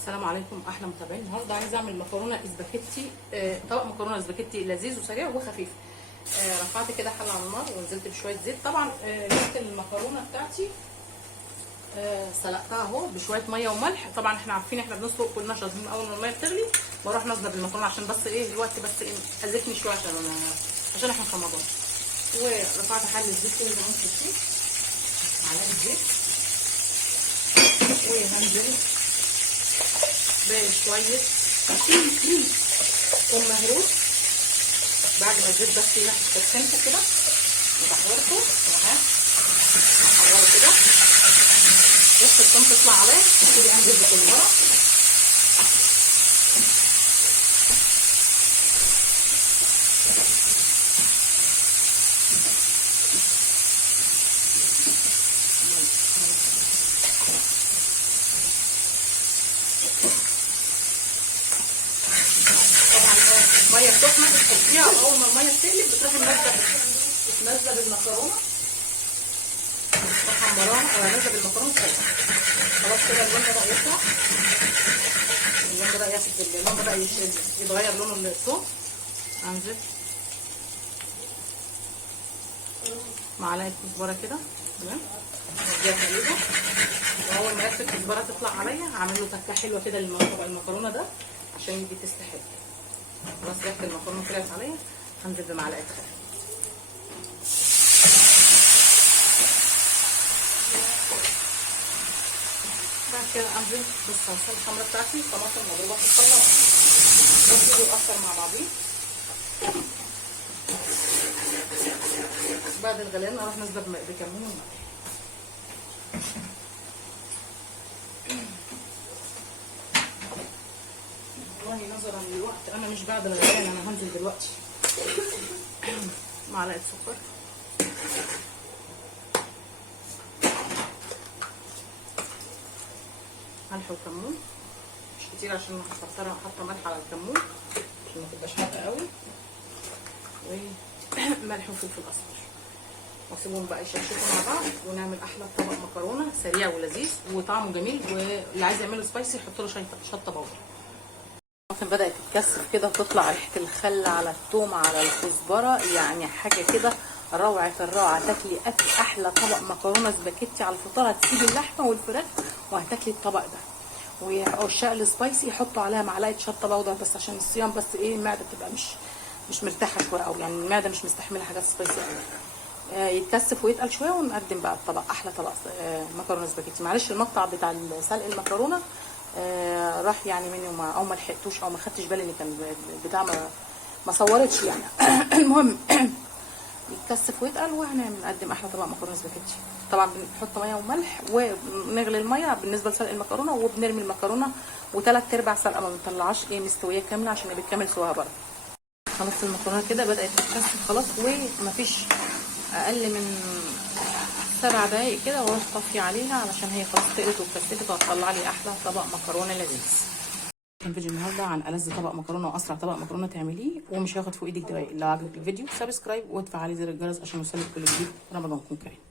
السلام عليكم احلى متابعين. النهارده عايزه اعمل مكرونه اسباجيتي، طبق مكرونه اسباجيتي لذيذ وسريع وخفيف. رفعت كده حله على النار ونزلت بشويه زيت. طبعا جبت المكرونه بتاعتي، سلقتها اهو بشويه ميه وملح. طبعا احنا عارفين احنا بنسلق كلنا شاطرين، اول ما الميه بتغلي بروح نازله بالمكرونه عشان بس ايه الوقت، بس ايه اذتني شويه عشان احنا في رمضان. ورفعت حله زيت كده زي ما انتم شايفين، معلقه زيت، وهنزل بشويه ثوم مهروس بعد ما الزيت بس يسخنته كده وبحورته وهحوره كده. بص الثوم تطلع عليه ابتدي انزل بكزبره، ميه سخنه بتحطيها، اول ما الميه تقلب بتروحي نازله بالمكرونه محمراها او نازله بالمكرونه سايبه. خلاص كده اللون بدا يطلع، اللون بدا ياخد، اللون بدا يتغير لونه الثوم. انزل معلقه كزبره كده تمام، نديها تقليبه، واول ما ياخد الكزبره تطلع عليا هعمل له تكه حلوه كده للطبق المكرونه ده عشان يجي تيست حلو. خلاص ريحه المكرونه طلعت عليا، هنزل بمعلقه خل. بعد كده انزل بالصلصه الحمراء بتاعتي، الطماطم مضروبه في الخلاط واسيبه يقشر مع بعضيه. بعد الغليان اروح نازله بكمون وملح. والله نظرا للوقت انا مش بعد الغليان، انا هنزل دلوقتي. معلقه سكر، ملح وكمون مش كتير عشان هكترها، حاطه ملح على الكمون عشان ما تبقاش حادقه قوي، وملح وفلفل اسمر، واسيبهم بقى يشكشكوا مع بعض ونعمل احلى طبق مكرونه سريع ولذيذ وطعمه جميل. واللي عايز يعمله سبايسي يحط له شطه باودر. الطماطم بدات تتكثف كده وتطلع ريحه الخل على الثوم على الكزبره، يعني حاجه كده روعه الروعه. تاكلي احلى طبق مكرونه سباكيتي على الفطار، هتسيبي اللحمه والفراخ وهتاكلي الطبق ده. وعشاق السبايسي يحطوا عليها معلقه شطه باودر بس عشان الصيام، بس ايه المعده تبقى مش مرتاحه شويه، او يعني المعده مش مستحمله حاجات سبايسي قوي. يتكثف ويتقل شويه ونقدم بقى الطبق، احلى طبق مكرونه سباكيتي. معلش المقطع بتاع سلق المكرونه راح يعني مني او ما لحقتوش او ما خدتش بالي ان كان بتاع ما صورتش يعني. المهم يتكثف ويتقل وهنعمل نقدم احلى طبق مكرونه سباكيتي. طبعا بنحط ميه وملح ونغلي الميه بالنسبه لسلق المكرونه، وبنرمي المكرونه وثلاث ارباع سلقه، ما بنطلعهاش مستويه كامله عشان بتكمل سواها بره. خلاص المكرونه كده بدات تتكثف خلاص، ومفيش اقل من 7 دقايق كده واروح طفي عليها علشان هي خلاص تقلت واتكثفت، وهتطلع لي احلى طبق مكرونه لذيذ. كان فيديو النهارده عن ألذ طبق مكرونه واسرع طبق مكرونه تعمليه ومش هياخد فوق ايدك دقايق. لو عجبك الفيديو سبسكرايب وتفعلي زر الجرس عشان يوصلك كل جديد. رمضانكم كريم.